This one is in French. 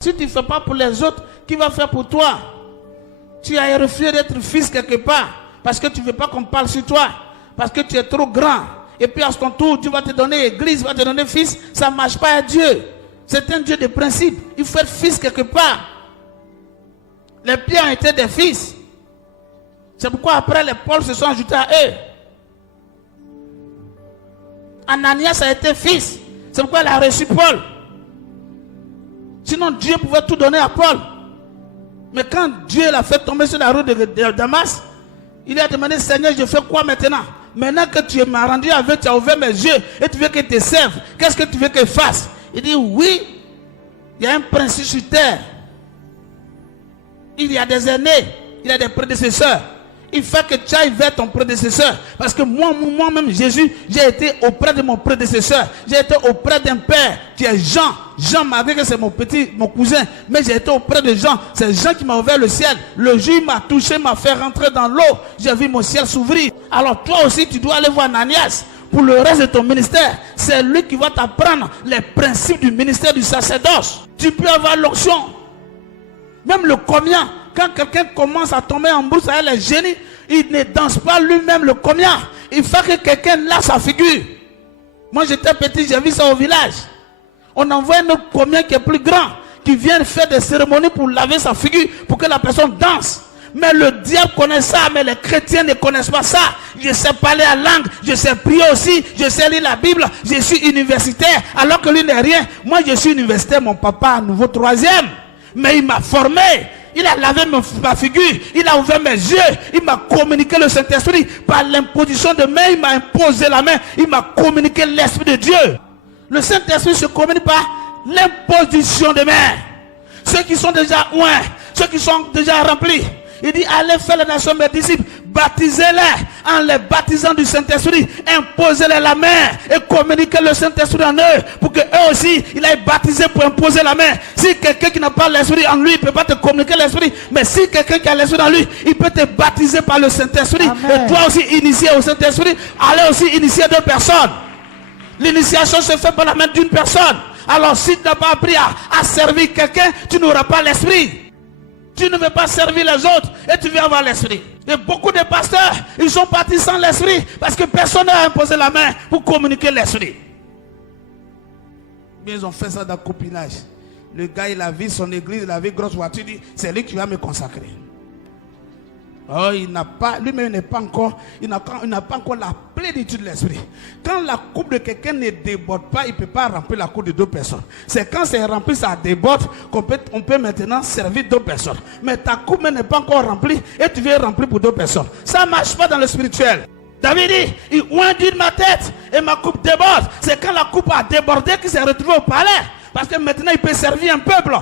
Si tu ne fais pas pour les autres, qui va faire pour toi? Tu as refusé d'être fils quelque part parce que tu ne veux pas qu'on parle sur toi, parce que tu es trop grand. Et puis à ton tour, tu vas te donner église, va te donner fils. Ça ne marche pas à Dieu. C'est un Dieu de principe. Il faut être fils quelque part. Les Pierre ont été des fils. C'est pourquoi après les Paul se sont ajoutés à eux. Ananias a été fils. C'est pourquoi il a reçu Paul. Sinon Dieu pouvait tout donner à Paul. Mais quand Dieu l'a fait tomber sur la route de Damas, il a demandé, Seigneur, je fais quoi maintenant? Maintenant que tu m'as rendu avec, tu as ouvert mes yeux et tu veux que je te serve. Qu'est-ce que tu veux que je fasse? Il dit, oui, il y a un principe sur terre. Il y a des aînés, il y a des prédécesseurs. Il faut que tu ailles vers ton prédécesseur. Parce que moi-même, Jésus, j'ai été auprès de mon prédécesseur. J'ai été auprès d'un père qui est Jean. Jean, malgré que c'est mon cousin, mais j'ai été auprès de Jean. C'est Jean qui m'a ouvert le ciel. Le jour, il m'a touché, m'a fait rentrer dans l'eau. J'ai vu mon ciel s'ouvrir. Alors toi aussi, tu dois aller voir Ananias. Pour le reste de ton ministère, c'est lui qui va t'apprendre les principes du ministère du sacerdoce. Tu peux avoir l'onction. Même le combien. Quand quelqu'un commence à tomber en brousse avec les génies, il ne danse pas lui-même le combien. Il faut que quelqu'un lâche sa figure. Moi j'étais petit, j'ai vu ça au village. On envoie un autre combien qui est plus grand, qui vient faire des cérémonies pour laver sa figure, pour que la personne danse. Mais le diable connaît ça, mais les chrétiens ne connaissent pas ça. Je sais parler la langue, je sais prier aussi, je sais lire la Bible, je suis universitaire, alors que lui n'est rien. Moi je suis universitaire, mon papa à nouveau 3e. Mais il m'a formé, il a lavé ma figure, il a ouvert mes yeux, il m'a communiqué le Saint-Esprit. Par l'imposition de main, il m'a imposé la main, il m'a communiqué l'Esprit de Dieu. Le Saint-Esprit se communique par l'imposition de main. Ceux qui sont déjà oints, ceux qui sont déjà remplis. Il dit, allez faire la nation mes disciples, baptisez-les en les baptisant du Saint-Esprit, imposez-les la main et communiquez le Saint-Esprit en eux pour que eux aussi, ils aient baptisé pour imposer la main. Si quelqu'un qui n'a pas l'Esprit en lui, il ne peut pas te communiquer l'Esprit, mais si quelqu'un qui a l'Esprit en lui, il peut te baptiser par le Saint-Esprit. Et toi aussi initié au Saint-Esprit, allez aussi initier 2 personnes. L'initiation se fait par la main d'une personne. Alors si tu n'as pas appris à servir quelqu'un, tu n'auras pas l'Esprit. Tu ne veux pas servir les autres et tu veux avoir l'Esprit. Et beaucoup de pasteurs, ils sont partis sans l'Esprit parce que personne n'a imposé la main pour communiquer l'Esprit. Mais ils ont fait ça dans le copinage. Le gars, il a vu son église, il a vu une grosse voiture, il dit, c'est lui qui va me consacrer. Oh, il n'a pas, lui-même il n'a pas encore la plénitude de l'esprit. Quand la coupe de quelqu'un ne déborde pas, il ne peut pas remplir la coupe de 2 personnes. C'est quand c'est rempli, ça déborde, on peut maintenant servir 2 personnes. Mais ta coupe n'est pas encore remplie et tu viens remplir pour 2 personnes. Ça ne marche pas dans le spirituel. David dit, il oindit ma tête et ma coupe déborde. C'est quand la coupe a débordé qu'il s'est retrouvé au palais. Parce que maintenant il peut servir un peuple.